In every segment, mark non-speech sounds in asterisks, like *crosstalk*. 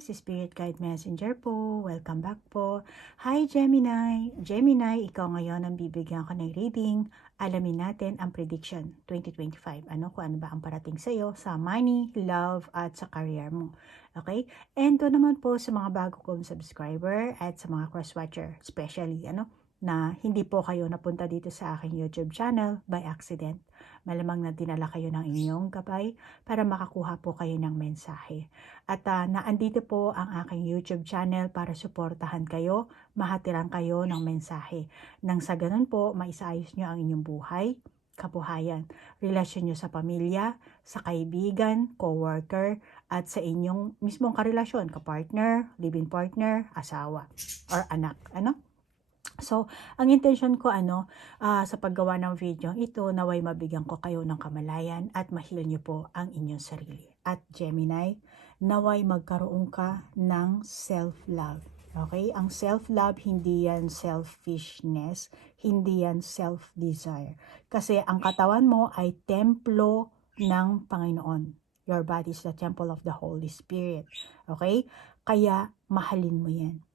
guys, Spirit Guide Messenger po. Welcome back po. Hi Gemini. Gemini, ikaw ngayon ang bibigyan ko ng reading. Alamin natin ang prediction 2025. Ano kung ano ba ang parating sa iyo sa money, love at sa career mo. Okay? And to naman po sa mga bago kong subscriber at sa mga cross-watcher, especially ano, na hindi po kayo napunta dito sa aking YouTube channel by accident. Malamang na dinala kayo ng inyong gabay para makakuha po kayo ng mensahe. At uh, naandito po ang aking YouTube channel para suportahan kayo, mahatiran kayo ng mensahe. Nang sa ganun po, maisaayos nyo ang inyong buhay, kabuhayan, relasyon nyo sa pamilya, sa kaibigan, co-worker, at sa inyong mismong karelasyon, kapartner, living partner, asawa, or anak. Ano? So, ang intention ko ano, uh, sa paggawa ng video ito, naway mabigyan ko kayo ng kamalayan at mahil niyo po ang inyong sarili. At Gemini, naway magkaroon ka ng self-love. Okay? Ang self-love, hindi yan selfishness, hindi yan self-desire. Kasi ang katawan mo ay templo ng Panginoon. Your body is the temple of the Holy Spirit. Okay? Kaya, mahalin mo yan.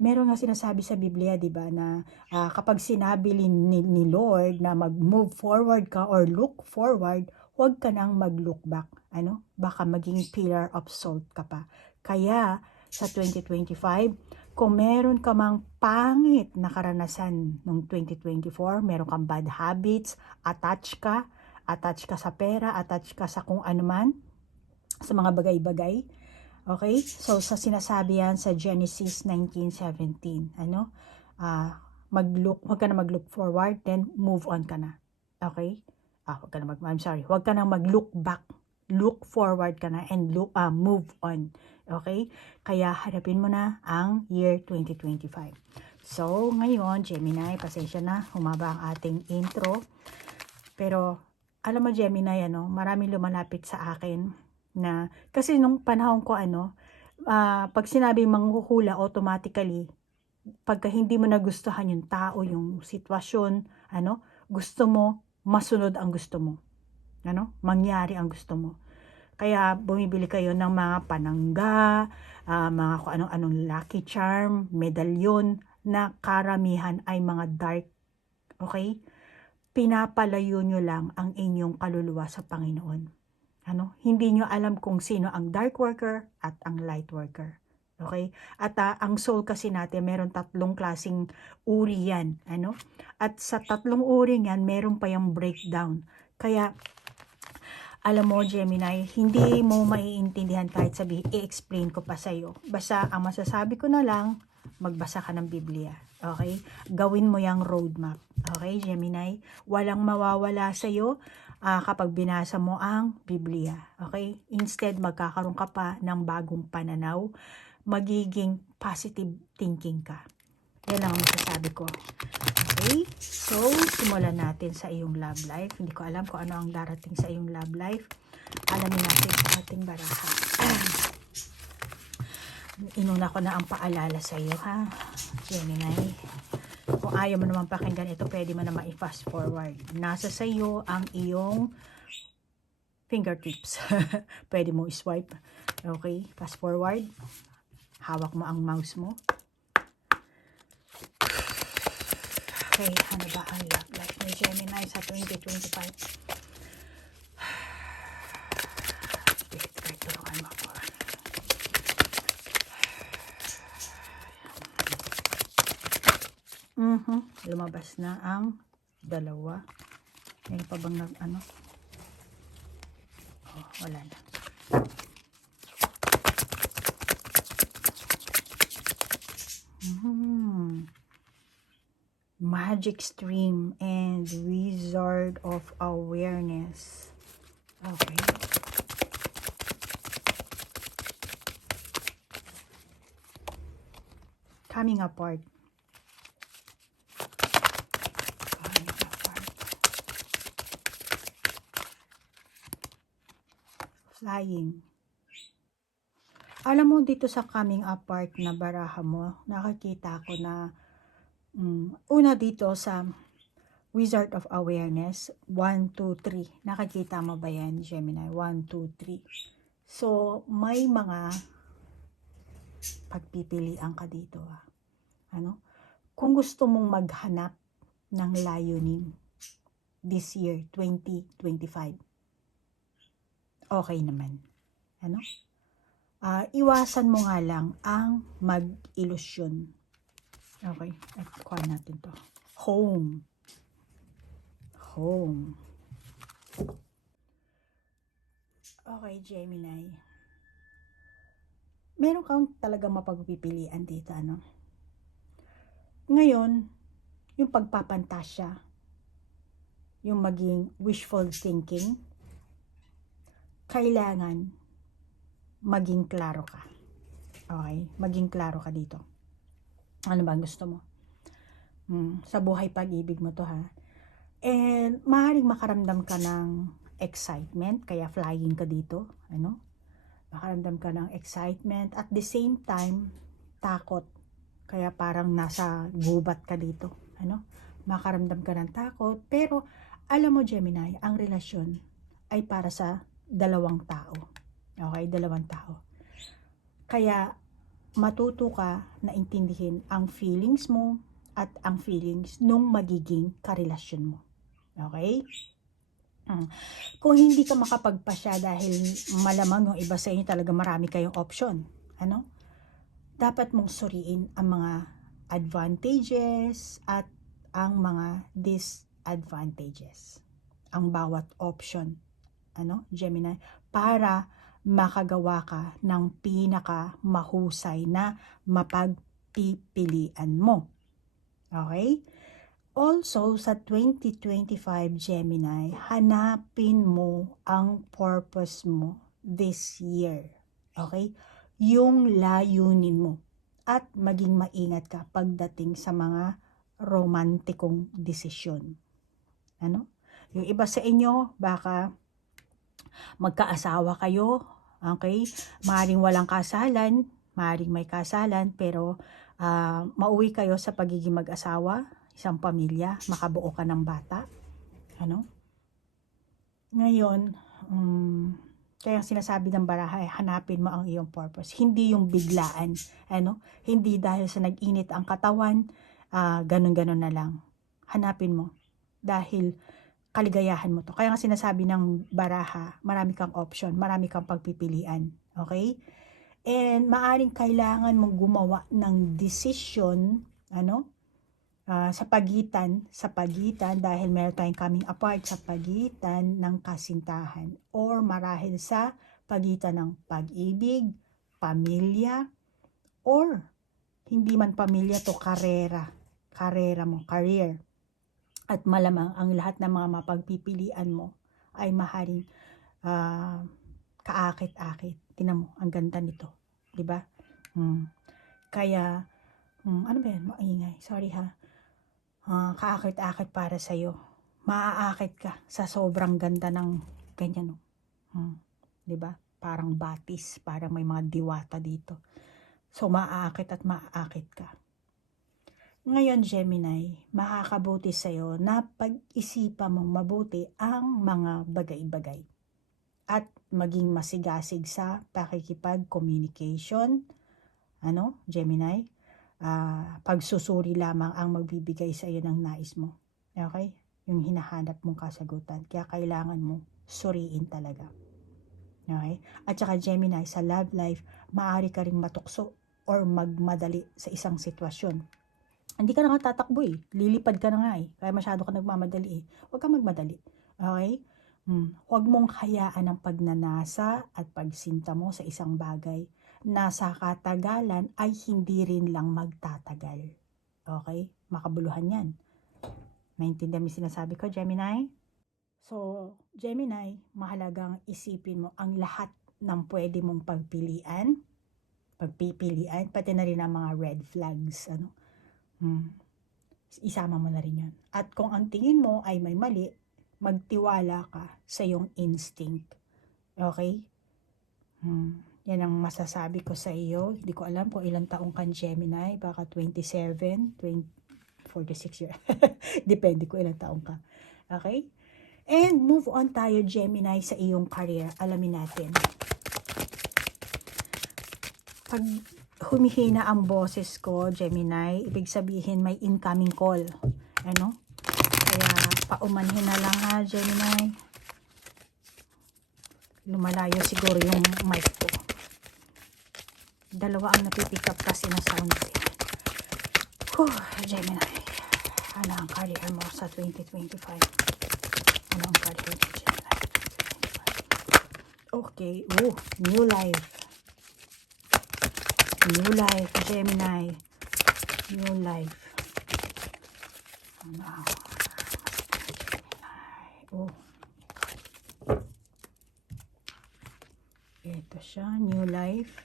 Meron nga sinasabi sa Biblia, 'di ba, na uh, kapag sinabi ni, ni Lord na mag-move forward ka or look forward, huwag ka nang mag-look back. Ano? Baka maging pillar of salt ka pa. Kaya sa 2025, kung meron ka mang pangit na karanasan noong 2024, meron kang bad habits, attach ka, attach ka sa pera, attach ka sa kung ano man, sa mga bagay-bagay, Okay? So, sa sinasabi yan sa Genesis 19.17. Ano? Uh, mag-look, huwag ka na mag-look forward, then move on ka na. Okay? Ah, huwag ka na mag, I'm sorry, huwag ka na mag-look back. Look forward ka na and look, uh, move on. Okay? Kaya harapin mo na ang year 2025. So, ngayon, Gemini, pasensya na, humaba ang ating intro. Pero, alam mo, Gemini, ano, marami lumalapit sa akin na kasi nung panahon ko ano uh, pag sinabi manghuhula automatically pagka hindi mo nagustuhan yung tao yung sitwasyon ano gusto mo masunod ang gusto mo. Ano? Mangyari ang gusto mo. Kaya bumibili kayo ng mga panangga uh, mga kung anong anong lucky charm medalyon na karamihan ay mga dark okay? Pinapalayo nyo lang ang inyong kaluluwa sa Panginoon ano, hindi nyo alam kung sino ang dark worker at ang light worker. Okay? At uh, ang soul kasi natin, meron tatlong klasing uri yan. Ano? At sa tatlong uri yan, meron pa yung breakdown. Kaya, alam mo, Gemini, hindi mo maiintindihan kahit sabi, i-explain ko pa sa'yo. Basta, ang masasabi ko na lang, magbasa ka ng Biblia. Okay? Gawin mo yung roadmap. Okay, Gemini? Walang mawawala sa'yo uh, kapag binasa mo ang Biblia. Okay? Instead, magkakaroon ka pa ng bagong pananaw. Magiging positive thinking ka. Yan ang masasabi ko. Okay? So, simulan natin sa iyong love life. Hindi ko alam kung ano ang darating sa iyong love life. Alamin natin sa ating baraha. *clears throat* Inuna ko na ang paalala sa iyo, ha? Gemini. Kung ayaw mo naman pakinggan ito, pwede mo naman i-fast forward. Nasa sa iyo ang iyong fingertips. *laughs* pwede mo i-swipe. Okay, fast forward. Hawak mo ang mouse mo. Okay, ano ba ang love life ni Gemini sa 2025? Mm-hmm. Lumabas na ang dalawa. Meron pa bang nag, ano? Oh, wala na. Mm-hmm. Magic Stream and Wizard of Awareness. Okay. Coming apart. Flying. Alam mo, dito sa coming apart na baraha mo, nakakita ko na, um, una dito sa Wizard of Awareness, 1, 2, 3. Nakakita mo ba yan, Gemini? 1, 2, 3. So, may mga pagpipilian ka dito. ah. Ano? Kung gusto mong maghanap ng layunin this year, 2025, okay naman. Ano? Ah, iwasan mo nga lang ang mag-ilusyon. Okay, at kuha natin to. Home. Home. Okay, Gemini. Meron kang talagang mapagpipilian dito, ano? Ngayon, yung pagpapantasya, yung maging wishful thinking, kailangan maging klaro ka. Okay? Maging klaro ka dito. Ano ba gusto mo? Hmm, sa buhay pag-ibig mo to ha. And maaaring makaramdam ka ng excitement, kaya flying ka dito. Ano? Makaramdam ka ng excitement. At the same time, takot. Kaya parang nasa gubat ka dito. Ano? Makaramdam ka ng takot. Pero, alam mo Gemini, ang relasyon ay para sa dalawang tao. Okay? Dalawang tao. Kaya, matuto ka na intindihin ang feelings mo at ang feelings nung magiging karelasyon mo. Okay? Mm. Kung hindi ka makapagpasya dahil malamang yung iba sa inyo talaga marami kayong option. Ano? Dapat mong suriin ang mga advantages at ang mga disadvantages. Ang bawat option. Ano? Gemini. Para makagawa ka ng pinaka mahusay na mapagpipilian mo. Okay? Also, sa 2025 Gemini, hanapin mo ang purpose mo this year. Okay? Yung layunin mo. At maging maingat ka pagdating sa mga romantikong desisyon. Ano? Yung iba sa inyo, baka magkaasawa kayo, okay? Maring walang kasalan, maring may kasalan, pero ah, mauwi kayo sa pagiging mag-asawa, isang pamilya, makabuo ka ng bata. Ano? Ngayon, um, kaya ang sinasabi ng baraha ay hanapin mo ang iyong purpose. Hindi yung biglaan. Ano? Hindi dahil sa nag-init ang katawan, ah, ganun-ganun na lang. Hanapin mo. Dahil kaligayahan mo to. Kaya nga sinasabi ng baraha, marami kang option, marami kang pagpipilian. Okay? And maaring kailangan mong gumawa ng decision, ano? Ah, sa pagitan, sa pagitan dahil meron tayong coming apart sa pagitan ng kasintahan or marahil sa pagitan ng pag-ibig, pamilya, or hindi man pamilya to karera, karera mo, career. At malamang ang lahat ng mga mapagpipilian mo ay maharing ah, kaakit-akit. Tinan mo, ang ganda nito. ba? Hmm. Kaya, hmm, ano ba yan? Maingay. Sorry ha. Ah, kaakit-akit para sa'yo. Maaakit ka sa sobrang ganda ng ganyan. No? Hmm. 'Di ba? Parang batis, parang may mga diwata dito. So, maaakit at maaakit ka. Ngayon, Gemini, makakabuti sa'yo na pag-isipan mong mabuti ang mga bagay-bagay at maging masigasig sa pakikipag-communication. Ano, Gemini? Ah, pagsusuri lamang ang magbibigay sa iyo ng nais mo. Okay? Yung hinahanap mong kasagutan. Kaya kailangan mo suriin talaga. Okay? At saka Gemini, sa love life, maaari ka ring matukso or magmadali sa isang sitwasyon hindi ka na nga tatakbo eh. Lilipad ka na nga eh. Kaya masyado ka nagmamadali eh. Huwag ka magmadali. Okay? Hmm. Huwag mong hayaan ang pagnanasa at pagsinta mo sa isang bagay na sa katagalan ay hindi rin lang magtatagal. Okay? Makabuluhan yan. Maintindihan mo sinasabi ko, Gemini? So, Gemini, mahalagang isipin mo ang lahat ng pwede mong pagpilian, pagpipilian, pati na rin ang mga red flags. Ano? Hmm. Isama mo na rin yan. At kung ang tingin mo ay may mali, magtiwala ka sa iyong instinct. Okay? Hmm. Yan ang masasabi ko sa iyo. Hindi ko alam kung ilang taong kan Gemini. Baka 27, 20, 46 years. Depende kung ilang taong ka. Okay? And move on tayo, Gemini, sa iyong career. Alamin natin. Pag humihina ang boses ko, Gemini, ibig sabihin may incoming call. Ano? Kaya paumanhin na lang ha, Gemini. Lumalayo siguro yung mic ko. Dalawa ang napipick up kasi na sound. Whew, Gemini. Ano ang career mo sa 2025? Ano ang career mo, Gemini? 2025? Okay. Oh, new life. New life, Gemini. New life. Ano? Oh. Ito siya, new life.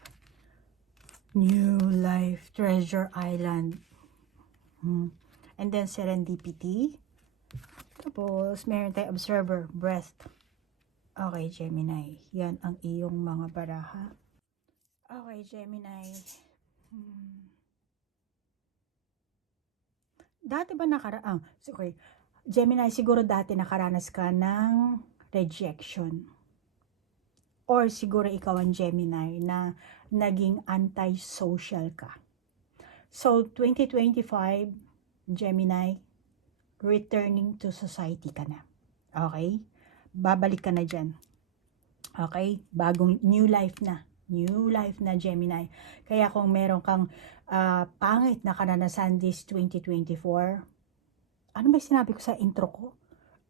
New life, treasure island. Hmm. And then serendipity. Tapos, meron tayong observer, breath. Okay, Gemini. Yan ang iyong mga baraha. Okay, Gemini. Hmm. Dati ba nakara... Ah, okay. Gemini, siguro dati nakaranas ka ng rejection. Or siguro ikaw ang Gemini na naging anti-social ka. So, 2025, Gemini, returning to society ka na. Okay? Babalik ka na dyan. Okay? Bagong new life na. New life na Gemini. Kaya kung meron kang ah, pangit na karanasan this 2024, ano ba sinabi ko sa intro ko?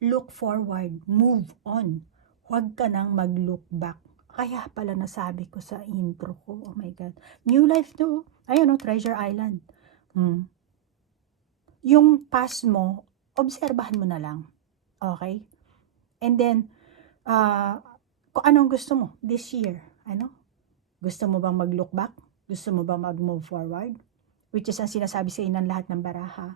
Look forward, move on. Huwag ka nang mag-look back. Kaya pala nasabi ko sa intro ko. Oh my God. New life to. Ayun o, Treasure Island. Hmm. Yung past mo, obserbahan mo na lang. Okay? And then, uh, kung anong gusto mo this year. Ano? Gusto mo bang mag-look back? Gusto mo bang mag-move forward? Which is ang sinasabi sa ng lahat ng baraha.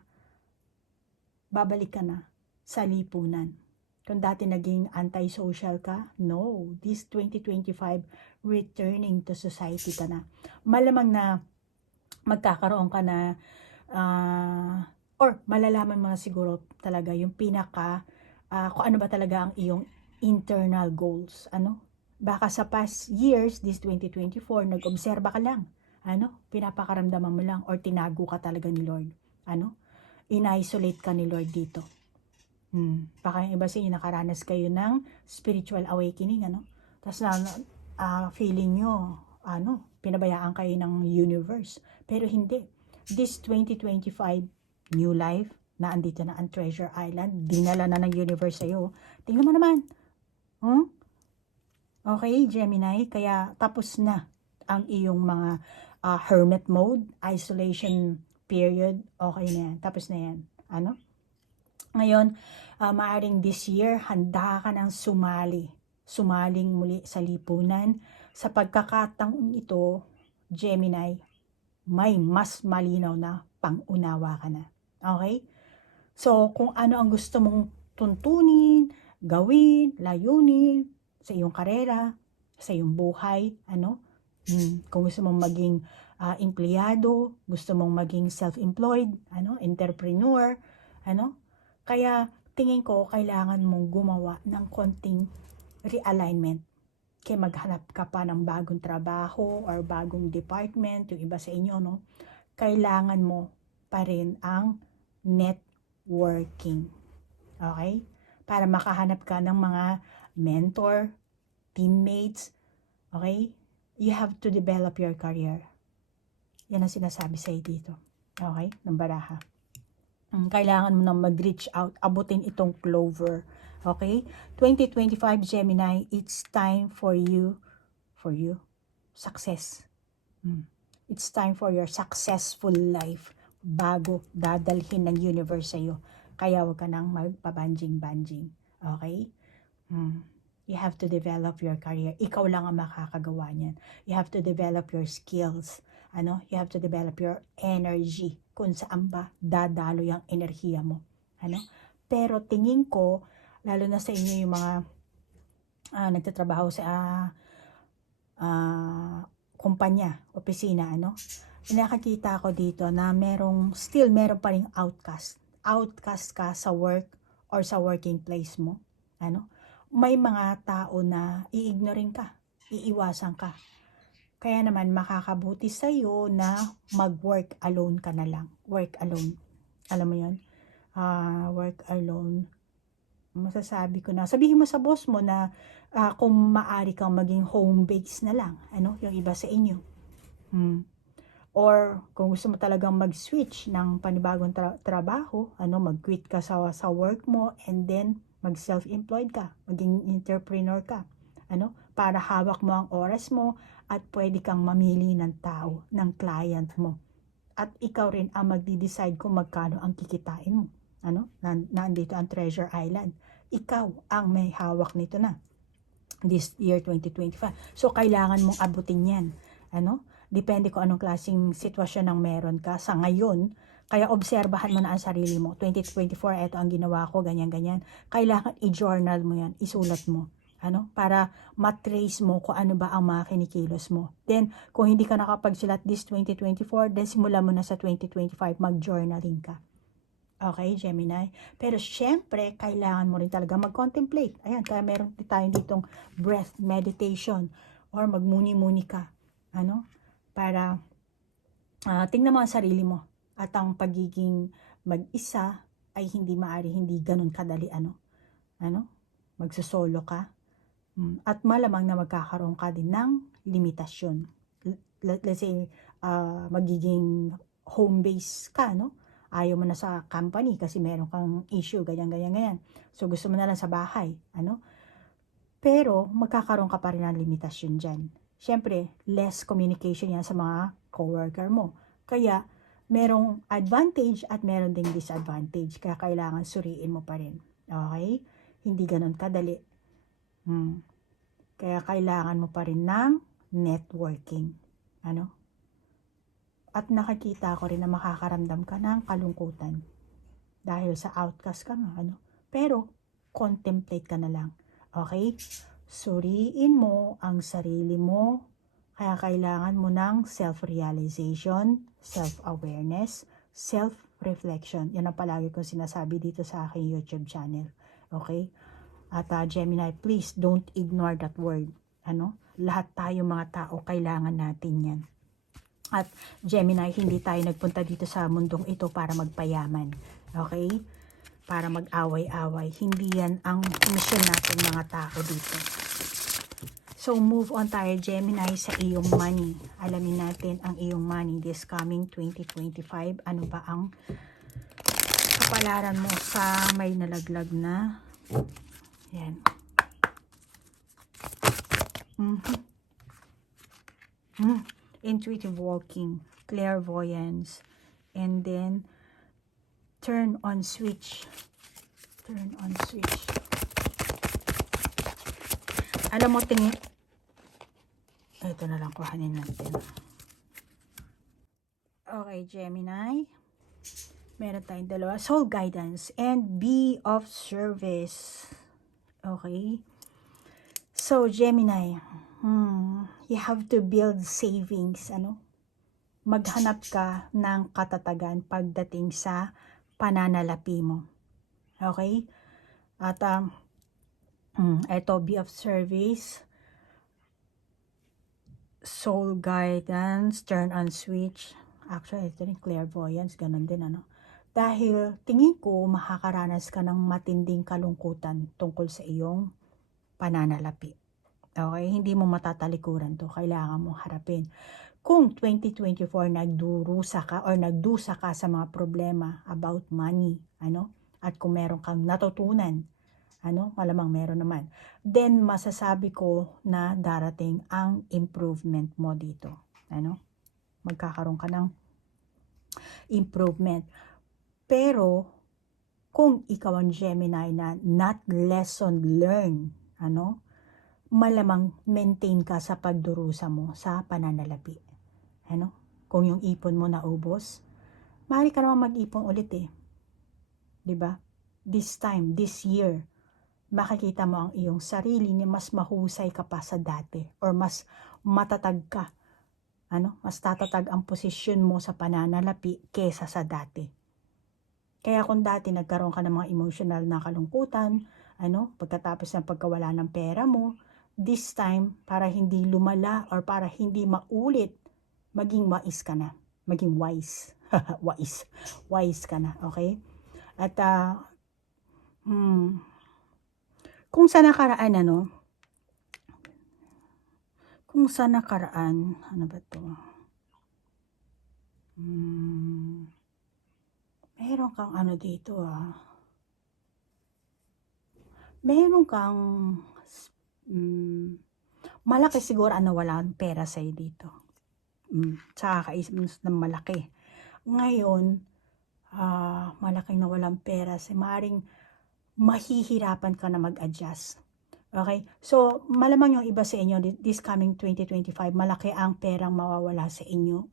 Babalik ka na sa lipunan. Kung dati naging anti-social ka, no. This 2025, returning to society ka na. Malamang na magkakaroon ka na ah, or malalaman mo na siguro talaga yung pinaka ah, kung ano ba talaga ang iyong internal goals. Ano? Baka sa past years, this 2024, nag-obserba ka lang. Ano? Pinapakaramdaman mo lang or tinago ka talaga ni Lord. Ano? In-isolate ka ni Lord dito. Hmm. Baka yung iba sa inyo nakaranas kayo ng spiritual awakening, ano? Tapos na, ah, feeling nyo, ano, pinabayaan kayo ng universe. Pero hindi. This 2025 new life, na andito na ang Treasure Island, dinala na ng universe sa'yo. Tingnan mo naman. Hmm? Okay, Gemini, kaya tapos na ang iyong mga ah, hermit mode, isolation period, okay na yan. Tapos na yan. Ano? Ngayon, uh, maaring this year, handa ka ng sumali. Sumaling muli sa lipunan. Sa pagkakataong ito, Gemini, may mas malinaw na pangunawa ka na. Okay? So, kung ano ang gusto mong tuntunin, gawin, layunin, sa iyong karera, sa iyong buhay, ano? Hmm, kung gusto mong maging ah, empleyado, gusto mong maging self-employed, ano, entrepreneur, ano? Kaya tingin ko kailangan mong gumawa ng konting realignment. Kaya maghanap ka pa ng bagong trabaho or bagong department, yung iba sa inyo, no? Kailangan mo pa rin ang networking. Okay? Para makahanap ka ng mga mentor, teammates, okay? You have to develop your career. Yan ang sinasabi sa'yo dito. Okay? Ng baraha. Mm, Kailangan mo nang mag-reach out, abutin itong clover. Okay? 2025 Gemini, it's time for you, for you, success. Mm. It's time for your successful life bago dadalhin ng universe sa'yo. Kaya huwag ka nang magpabanjing-banjing. Okay? Mm. You have to develop your career. Ikaw lang ang makakagawa niyan. You have to develop your skills. Ano? You have to develop your energy. Kung saan ba dadalo yung enerhiya mo. Ano? Pero tingin ko, lalo na sa inyo yung mga ah, nagtatrabaho sa ah, ah, kumpanya, opisina, ano? Nakakita ko dito na merong, still meron pa rin outcast. Outcast ka sa work or sa working place mo. Ano? May mga tao na iignoring ka, iiwasan ka. Kaya naman makakabuti sa'yo na mag-work alone ka na lang. Work alone. Alam mo yun? Ah, work alone. Masasabi ko na. Sabihin mo sa boss mo na ah, kung maari kang maging home base na lang. Ano? Yung iba sa inyo. Hmm. Or kung gusto mo talagang mag-switch ng panibagong tra- trabaho, ano, mag-quit ka sa, sa work mo and then mag-self-employed ka, maging entrepreneur ka. Ano? Para hawak mo ang oras mo at pwede kang mamili ng tao, ng client mo. At ikaw rin ang magdi-decide kung magkano ang kikitain mo. Ano? Nan- Nandito ang Treasure Island. Ikaw ang may hawak nito na. This year 2025. So, kailangan mong abutin yan. Ano? Depende kung anong klaseng sitwasyon ang meron ka sa ngayon. Kaya obserbahan mo na ang sarili mo. 2024, ito ang ginawa ko, ganyan-ganyan. Kailangan i-journal mo yan, isulat mo. Ano? Para matrace mo kung ano ba ang mga kinikilos mo. Then, kung hindi ka nakapagsulat this 2024, then simula mo na sa 2025, mag-journaling ka. Okay, Gemini? Pero syempre, kailangan mo rin talaga mag-contemplate. Ayan, kaya meron din tayo ditong breath meditation or magmuni-muni ka. Ano? Para ah, tingnan mo ang sarili mo at ang pagiging mag-isa ay hindi maari, hindi ganun kadali ano. Ano? Magsosolo ka. Mm, At malamang na magkakaroon ka din ng limitasyon. Let's say, ah, magiging home base ka, no? Ayaw mo na sa company kasi meron kang issue, ganyan, ganyan, ganyan. So, gusto mo na lang sa bahay, ano? Pero, magkakaroon ka pa rin ng limitasyon dyan. Siyempre, less communication yan sa mga coworker mo. Kaya, merong advantage at meron ding disadvantage. Kaya kailangan suriin mo pa rin. Okay? Hindi ganun kadali. Hmm. Kaya kailangan mo pa rin ng networking. Ano? At nakakita ko rin na makakaramdam ka ng kalungkutan. Dahil sa outcast ka nga, ano? Pero, contemplate ka na lang. Okay? Suriin mo ang sarili mo. Kaya kailangan mo ng self-realization, self-awareness, self-reflection. Yan ang palagi kong sinasabi dito sa aking YouTube channel. Okay? At uh, Gemini, please don't ignore that word. Ano? Lahat tayo mga tao, kailangan natin yan. At Gemini, hindi tayo nagpunta dito sa mundong ito para magpayaman. Okay? Para mag-away-away. Hindi yan ang mission natin mga tao dito. So, move on tayo, Gemini, sa iyong money. Alamin natin ang iyong money this coming 2025. Ano ba ang kapalaran mo sa may nalaglag na? Yan. Mhm. Mm. Intuitive walking, clairvoyance, and then turn on switch. Turn on switch. Alam mo, tingin... Ito na lang, kuhanin natin. Okay, Gemini. Meron tayong dalawa. Soul guidance and be of service. Okay. So, Gemini, hmm, you have to build savings, ano? Maghanap ka ng katatagan pagdating sa pananalapi mo. Okay? At, um, hmm, eto, be of service, soul guidance, turn on switch. Actually, ito rin clairvoyance, ganun din, ano? Dahil tingin ko makakaranas ka ng matinding kalungkutan tungkol sa iyong pananalapi. Okay? Hindi mo matatalikuran to. Kailangan mong harapin. Kung 2024 nagdurusa ka or nagdusa ka sa mga problema about money, ano? At kung meron kang natutunan, ano? Malamang meron naman. Then, masasabi ko na darating ang improvement mo dito. Ano? Magkakaroon ka ng improvement. Pero, kung ikaw ang Gemini na not lesson learned, ano, malamang maintain ka sa pagdurusa mo sa pananalapi. Ano? Kung yung ipon mo naubos, maaari ka naman mag-ipon ulit eh. 'Di ba? This time, this year, makikita mo ang iyong sarili ni mas mahusay ka pa sa dati or mas matatag ka. Ano? Mas tatatag ang posisyon mo sa pananalapi kesa sa dati. Kaya kung dati nagkaroon ka ng mga emotional na kalungkutan, ano, pagkatapos ng pagkawala ng pera mo, this time, para hindi lumala or para hindi maulit, maging wise ka na. Maging wise. *laughs* wise. Wise ka na, okay? At, ah, hmm, kung sa nakaraan, ano, kung sa nakaraan, ano ba to? Hmm, meron kang ano dito, ah. Meron kang, hmm, malaki siguro ano wala ang pera sa'yo dito. Hmm, tsaka kaisip ng malaki. Ngayon, ah, malaki na walang pera, sa maaaring mahihirapan ka na mag-adjust. Okay? So, malamang yung iba sa inyo, thi- this coming 2025, malaki ang perang mawawala sa inyo.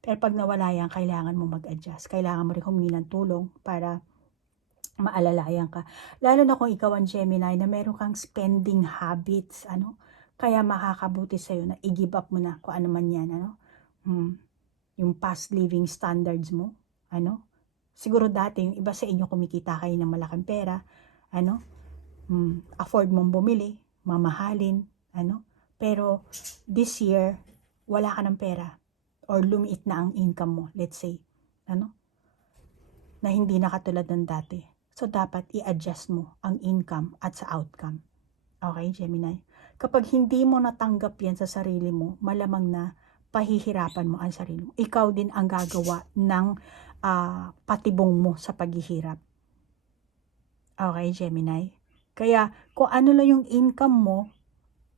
Pero pag nawala yan, kailangan mo mag-adjust. Kailangan mo rin humingi ng tulong para maalalayan ka. Lalo na kung ikaw ang Gemini na meron kang spending habits, ano? Kaya makakabuti sa'yo na i-give up mo na kung ano man yan, ano? Hmm. Yung past living standards mo, ano? Siguro dati, yung iba sa inyo kumikita kayo ng malaking pera, ano? Hmm. Afford mong bumili, mamahalin, ano? Pero this year, wala ka ng pera or lumiit na ang income mo, let's say, ano? Na hindi na katulad ng dati. So, dapat i-adjust mo ang income at sa outcome. Okay, Gemini? Kapag hindi mo natanggap yan sa sarili mo, malamang na pahihirapan mo ang sarili mo. Ikaw din ang gagawa ng ah, patibong mo sa paghihirap. Okay, Gemini? Kaya, kung ano lang yung income mo,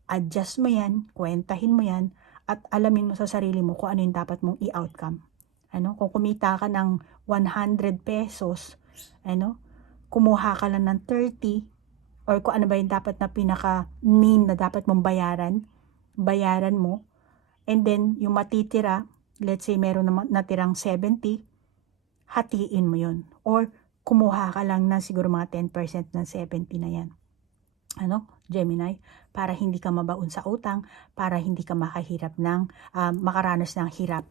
adjust mo yan, kwentahin mo yan, at alamin mo sa sarili mo kung ano yung dapat mong i-outcome. Ano? Kung kumita ka ng 100 pesos, ano? Kumuha ka lang ng 30, or kung ano ba yung dapat na pinaka mean na dapat mong bayaran, bayaran mo, and then yung matitira, let's say meron na natirang 70, hatiin mo yun. Or kumuha ka lang ng siguro mga 10% ng 70 na yan. Ano? Gemini, para hindi ka mabaon sa utang, para hindi ka makahirap ng, ah, makaranas ng hirap.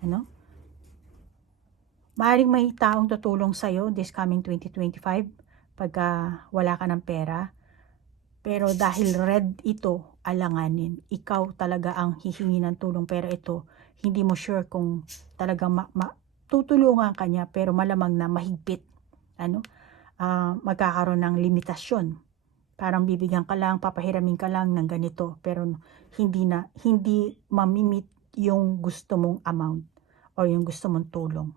Ano? Maaaring may taong tutulong sa'yo this coming 2025 pagka wala ka ng pera. Pero dahil red ito, alanganin. Ikaw talaga ang hihingi ng tulong. Pero ito, hindi mo sure kung talaga ma- ma- tutulungan ka niya pero malamang na mahigpit. Ano? Ah, magkakaroon ng limitasyon. Parang bibigyan ka lang, papahiramin ka lang ng ganito. Pero hindi na, hindi mamimit yung gusto mong amount or yung gusto mong tulong.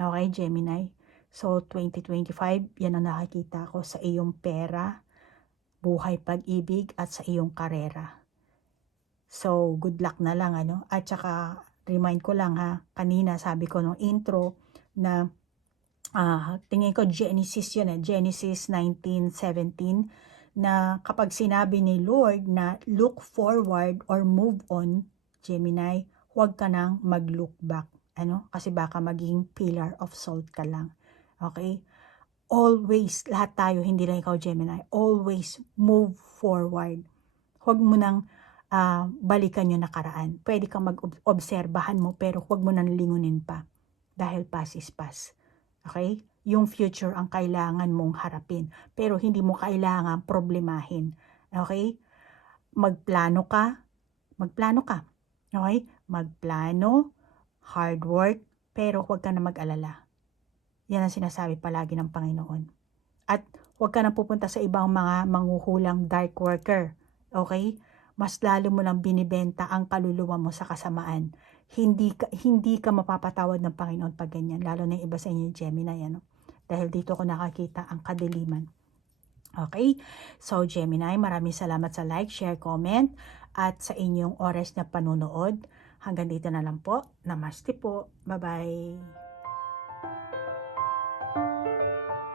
Okay, Gemini? So, 2025, yan ang nakikita ko sa iyong pera, buhay pag-ibig, at sa iyong karera. So, good luck na lang, ano? At saka, remind ko lang ha, kanina sabi ko nung intro na ah tingin ko Genesis yun eh, Genesis 19:17 na kapag sinabi ni Lord na look forward or move on, Gemini, huwag ka nang mag-look back. Ano? Kasi baka maging pillar of salt ka lang. Okay? Always, lahat tayo, hindi lang ikaw Gemini, always move forward. Huwag mo nang ah, balikan yung nakaraan. Pwede kang mag-obserbahan mo pero huwag mo nang lingunin pa. Dahil past is past. Okay? Yung future ang kailangan mong harapin. Pero hindi mo kailangan problemahin. Okay? Magplano ka. Magplano ka. Okay? Magplano, hard work, pero huwag ka na mag-alala. Yan ang sinasabi palagi ng Panginoon. At huwag ka na pupunta sa ibang mga manguhulang dark worker. Okay? Mas lalo mo lang binibenta ang kaluluwa mo sa kasamaan hindi ka, hindi ka mapapatawad ng Panginoon pag ganyan. Lalo na yung iba sa inyo, Gemini, ano? Dahil dito ko nakakita ang kadiliman. Okay? So, Gemini, maraming salamat sa like, share, comment, at sa inyong oras na panunood. Hanggang dito na lang po. Namaste po. Bye-bye.